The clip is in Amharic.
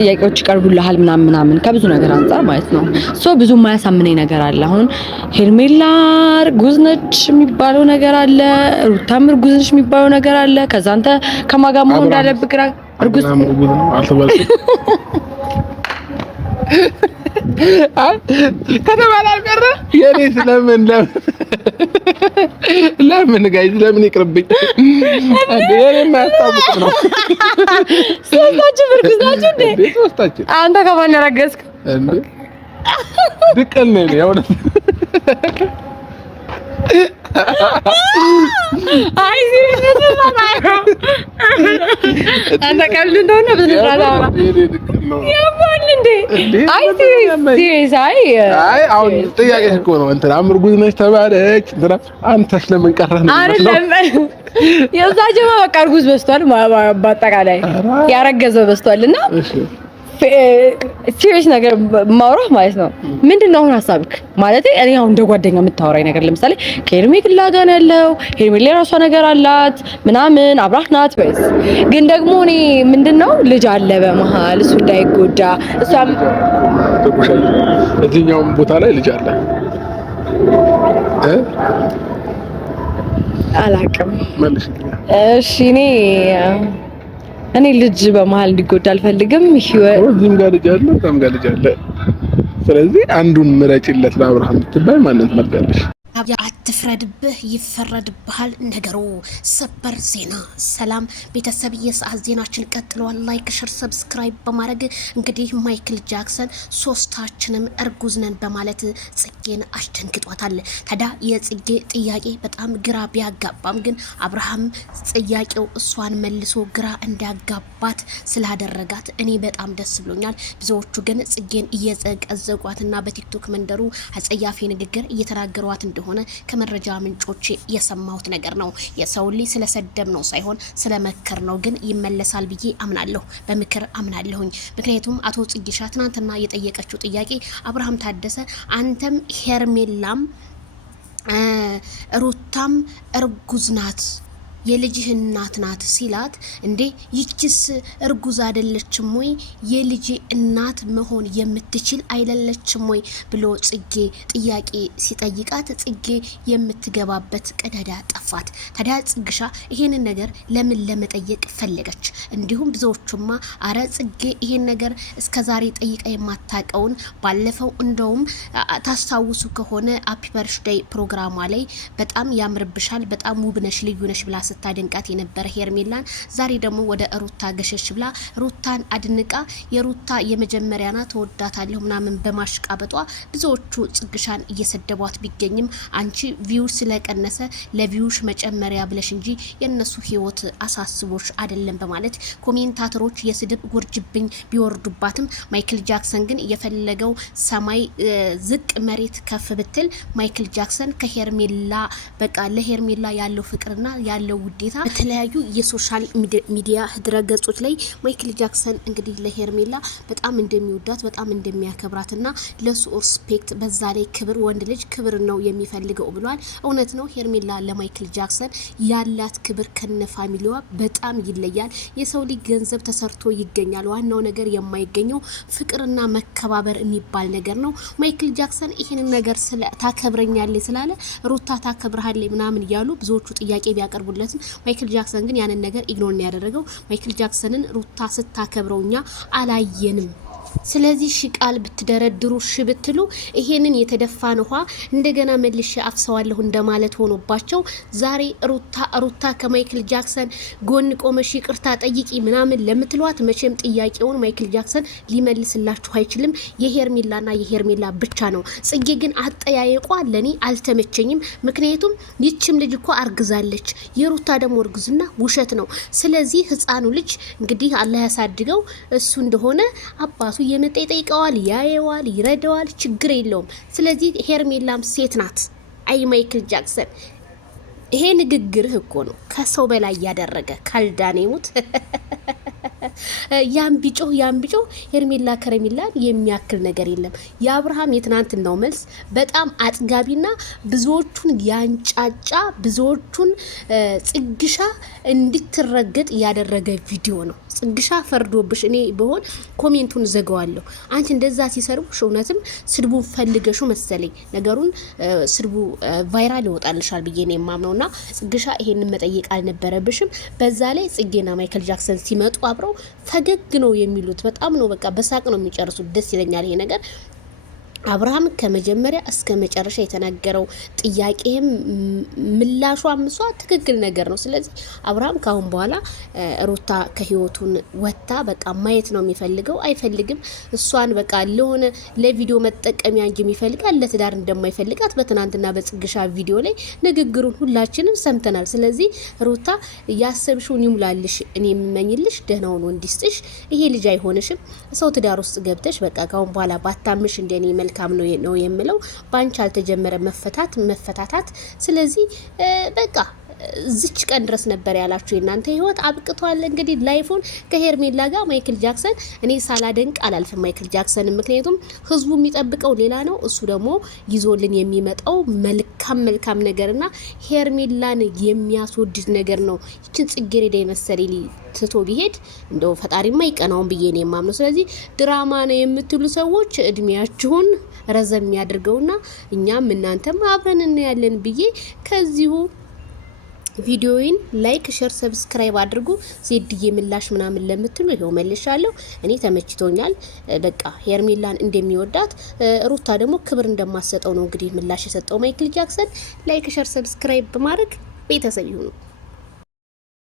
ጥያቄዎች ይቀርቡልሃል ምናምን ከብዙ ነገር አንፃር ማለት ነው። ሶ ብዙ የማያሳምነኝ ነገር አለ። አሁን ሄርሜላ እርጉዝ ነች የሚባለው ነገር አለ፣ ሩታም እርጉዝ ነች የሚባለው ነገር አለ። ከዛ አንተ ከማን ጋር መሆን እንዳለብህ ግራ እርጉዝ አልተባልኩም ከተባለ አልቀረ የኔ ለምን ጋይዝ ለምን ይቅርብኝ እንዴ ማታውቁት ነው ሶስታችሁ እርጉዝ ናችሁ እንዴ ሶስታችሁ አንተ ከማን ያረገዝክ እንዴ ድቅል ነው ያው አይ አንተ ቀልድ እንደሆነ በዝራራ ያባል እንዴ አይ ሲሪየስ አይ አሁን ጥያቄ እኮ ነው እንትን እርጉዝ ነች ተባለች አንተስ ለምን ቀረህ ነው አይደለም የዛጀማ በቃ እርጉዝ በስቷል በአጠቃላይ ያረገዘው በስቷልና ሲሪየስ ነገር ማውራት ማለት ነው። ምንድነው አሁን ሐሳብክ ማለት እኔ አሁን እንደ ጓደኛ የምታወራኝ ነገር ለምሳሌ ከሄርሜላ ጋር ነው ያለው ሄርሜላ ራሷ ነገር አላት ምናምን አብራህ ናት ወይስ ግን ደግሞ እኔ ምንድነው ልጅ አለ በመሃል እሱ እንዳይጎዳ እሷም እዚህኛው ቦታ ላይ ልጅ አለ አላውቅም እሺ እኔ ልጅ በመሃል እንዲጎዳ አልፈልግም። እዚህም ጋር ልጅ አለ እዛም ጋር ልጅ አለ። ስለዚህ አንዱን ምረጪለት ለአብርሃም ትባይ ማለት መርጫለሽ። አትፍረድብህ ይፈረድብሃል ነገሩ። ሰበር ዜና። ሰላም ቤተሰብ፣ የሰዓት ዜናችን ቀጥሏል። ላይክ ሼር ሰብስክራይብ በማድረግ እንግዲህ ማይክል ጃክሰን ሶስታችንም እርጉዝ ነን በማለት ጽጌን አስደንግጧታል። ታዲያ የጽጌ ጥያቄ በጣም ግራ ቢያጋባም ግን አብርሃም ጥያቄው እሷን መልሶ ግራ እንዲያጋባት ስላደረጋት እኔ በጣም ደስ ብሎኛል። ብዙዎቹ ግን ጽጌን እየዘቀዘቋትና በቲክቶክ መንደሩ አጸያፊ ንግግር እየተናገሯት እንደሆነ ከመረጃ ምንጮች የሰማሁት ነገር ነው። የሰው ልጅ ስለሰደብ ነው ሳይሆን ስለመከር ነው ግን ይመለሳል ብዬ አምናለሁ። በምክር አምናለሁኝ። ምክንያቱም አቶ ጽጌሻ ትናንትና የጠየቀችው ጥያቄ አብርሃም ታደሰ አንተም ሄርሜላም ሩታም እርጉዝ ናት የልጅህ እናት ናት ሲላት እንዴ ይችስ እርጉዝ አይደለችም ወይ የልጅ እናት መሆን የምትችል አይደለችም ወይ ብሎ ጽጌ ጥያቄ ሲጠይቃት ጽጌ የምትገባበት ቀዳዳ ጠፋት። ታዲያ ጽግሻ ይሄንን ነገር ለምን ለመጠየቅ ፈለገች? እንዲሁም ብዙዎቹማ አረ ጽጌ ይሄን ነገር እስከዛሬ ጠይቃ የማታቀውን ባለፈው እንደውም ታስታውሱ ከሆነ ሃፒ በርዝዴይ ፕሮግራሟ ላይ በጣም ያምርብሻል በጣም ውብነሽ ልዩነሽ ብላ ስታደንቃት የነበረ ሄርሜላን ዛሬ ደግሞ ወደ ሩታ ገሸሽ ብላ ሩታን አድንቃ የሩታ የመጀመሪያና ተወዳታለሁ ምናምን በማሽቃበጧ ብዙዎቹ ጽግሻን እየሰደቧት ቢገኝም አንቺ ቪው ስለቀነሰ ለቪውሽ መጨመሪያ ብለሽ እንጂ የነሱ ህይወት አሳስቦሽ አይደለም በማለት ኮሜንታተሮች የስድብ ጉርጅብኝ ቢወርዱባትም ማይክል ጃክሰን ግን የፈለገው ሰማይ ዝቅ መሬት ከፍ ብትል ማይክል ጃክሰን ከሄርሜላ በቃ ለሄርሜላ ያለው ፍቅርና ያለው ውዴታ በተለያዩ የሶሻል ሚዲያ ድረገጾች ላይ ማይክል ጃክሰን እንግዲህ ለሄርሜላ በጣም እንደሚወዳት በጣም እንደሚያከብራትና ለሱ ሪስፔክት በዛ ላይ ክብር ወንድ ልጅ ክብር ነው የሚፈልገው ብሏል። እውነት ነው። ሄርሜላ ለማይክል ጃክሰን ያላት ክብር ከነ ፋሚሊዋ በጣም ይለያል። የሰው ልጅ ገንዘብ ተሰርቶ ይገኛል። ዋናው ነገር የማይገኘው ፍቅርና መከባበር የሚባል ነገር ነው። ማይክል ጃክሰን ይሄን ነገር ታከብረኛለች ስላለ ሩታ ታከብርሃለች ምናምን ያሉ ብዙዎቹ ጥያቄ ቢያቀርቡለት ማይክል ጃክሰን ግን ያንን ነገር ኢግኖር ነው ያደረገው። ማይክል ጃክሰንን ሩታ ስታከብረውኛ አላየንም። ስለዚህ ቃል ብትደረድሩ ብትሉ ይሄንን የተደፋን ውሃ እንደገና መልሼ አፍሰዋለሁ እንደማለት ሆኖባቸው ዛሬ ሩታ ከማይክል ጃክሰን ጎን ቆመሽ ይቅርታ ጠይቂ ምናምን ለምትሏት መቼም ጥያቄውን ማይክል ጃክሰን ሊመልስላችሁ አይችልም። የሄርሜላና የሄርሜላ ብቻ ነው። ጽጌ ግን አጠያየቋ ለኔ አልተመቸኝም። ምክንያቱም ይችም ልጅ እኮ አርግዛለች። የሩታ ደግሞ እርግዝና ውሸት ነው። ስለዚህ ህፃኑ ልጅ እንግዲህ አላህ ያሳድገው እሱ እንደሆነ አባቱ የመጣ ይጠይቀዋል፣ ያየዋል፣ ይረዳዋል፣ ችግር የለውም። ስለዚህ ሄርሜላም ሴት ናት። አይ ማይክል ጃክሰን ይሄ ንግግርህ እኮ ነው ከሰው በላይ ያደረገ ካልዳኔሙት ያን ቢጮ ሄርሜላ ከረሜላ የሚያክል ነገር የለም። የአብርሃም የትናንትናው መልስ በጣም አጥጋቢና ብዙዎቹን ያንጫጫ ብዙዎቹን ጽግሻ እንድትረገጥ ያደረገ ቪዲዮ ነው። ጽግሻ ፈርዶብሽ እኔ በሆን ኮሜንቱን ዘጋዋለሁ። አንቺ እንደዛ ሲሰርቡሽ እውነትም ስድቡን ፈልገሹ መሰለኝ ነገሩን ስድቡ ቫይራል ይወጣልሻል ብዬ ነው የማምነውና ጽግሻ ይሄንን መጠየቅ አልነበረብሽም። በዛ ላይ ጽጌና ማይክል ጃክሰን ሲመጡ አብረው ፈገግ ነው የሚሉት። በጣም ነው በቃ በሳቅ ነው የሚጨርሱት። ደስ ይለኛል ይሄ ነገር። አብርሃም ከመጀመሪያ እስከ መጨረሻ የተናገረው ጥያቄም ምላሹ አምሷ ትክክል ነገር ነው። ስለዚህ አብርሃም ካሁን በኋላ ሩታ ከህይወቱን ወጣ በቃ ማየት ነው የሚፈልገው። አይፈልግም እሷን በቃ ለሆነ ለቪዲዮ መጠቀሚያ እንጂ የሚፈልጋት ለትዳር እንደማይፈልጋት በትናንትና በጽግሻ ቪዲዮ ላይ ንግግሩን ሁላችንም ሰምተናል። ስለዚህ ሩታ ያሰብሽውን ይሙላልሽ፣ እኔ የምመኝልሽ ደህናውን ወንዲስጥሽ። ይሄ ልጅ አይሆንሽም። ሰው ትዳር ውስጥ ገብተሽ በቃ ካሁን በኋላ ባታምሽ እንደኔ መልካም ነው የምለው። ባንቺ አልተጀመረ መፈታታት። ስለዚህ በቃ ዝች ቀን ድረስ ነበር ያላችሁ የናንተ ህይወት አብቅቷል። እንግዲህ ላይፉን ከሄርሜላ ጋር ማይክል ጃክሰን እኔ ሳላደንቅ አላልፍም ማይክል ጃክሰን። ምክንያቱም ህዝቡ የሚጠብቀው ሌላ ነው፣ እሱ ደግሞ ይዞልን የሚመጣው መልካም ነገርና ሄርሜላን የሚያስወድድ ነገር ነው። ይችን ጽጌረዳ የመሰለ ትቶ ቢሄድ እንደው ፈጣሪማ ይቀናውን ብዬ ነው የማምነው። ስለዚህ ድራማ ነው የምትሉ ሰዎች እድሜያችሁን ረዘም ያድርገውና እኛም እናንተም አብረን እናያለን ብዬ ከዚሁ ቪዲዮውን ላይክ፣ ሼር፣ ሰብስክራይብ አድርጉ። ዜድዬ ምላሽ ምናምን ለምትሉ ይሄው መልሻለሁ። እኔ ተመችቶኛል። በቃ ሄርሜላን እንደሚወዳት ሩታ ደግሞ ክብር እንደማሰጠው ነው እንግዲህ ምላሽ የሰጠው ማይክል ጃክሰን። ላይክ፣ ሼር፣ ሰብስክራይብ በማድረግ ቤተሰብ ይሁኑ።